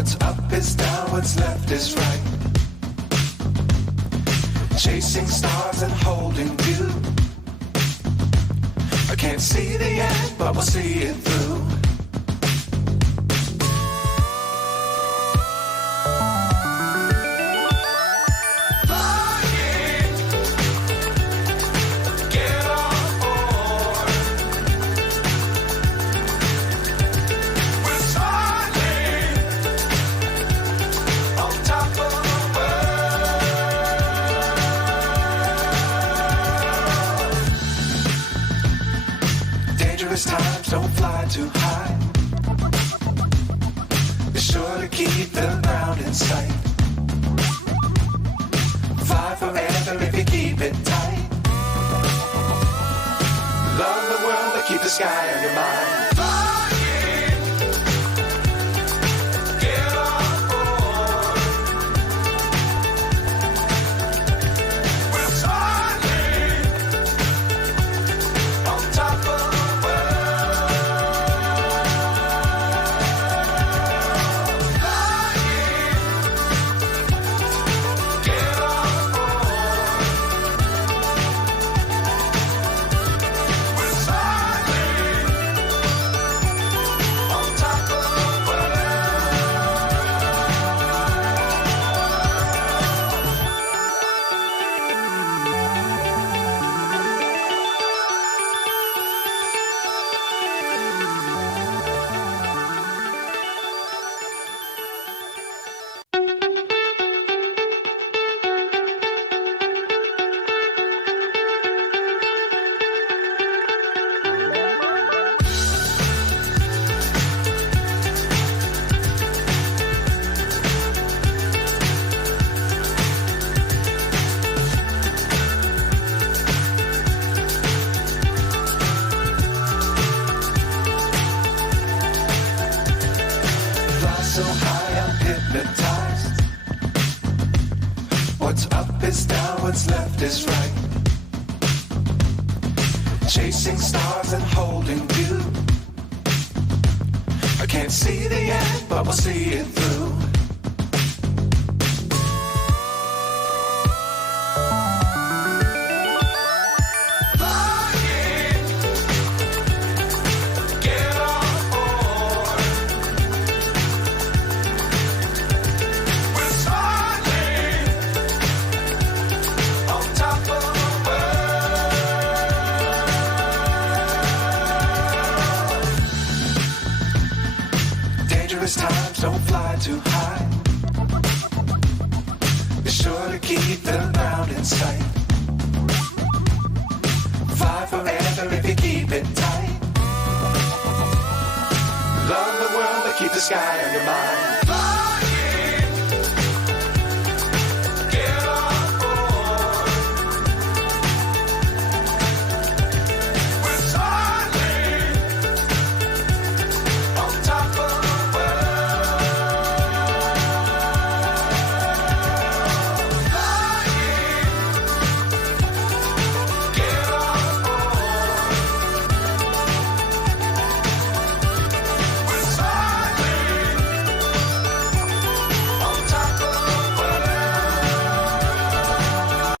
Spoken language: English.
What's up is down, what's left is right. Chasing stars and holding you. I can't see the end, but we'll see it through. Times don't fly too high. Be sure to keep the ground in sight. Fly forever if you keep it tight. Love the world but keep the sky on your mind. So high I'm hypnotized. What's up is down, what's left is right. Chasing stars and holding you. I can't see the end, but we'll see it through. Times don't fly too high. Be sure to keep the ground in sight. Fly forever if you keep it tight. Love the world but keep the sky on your mind. Fly.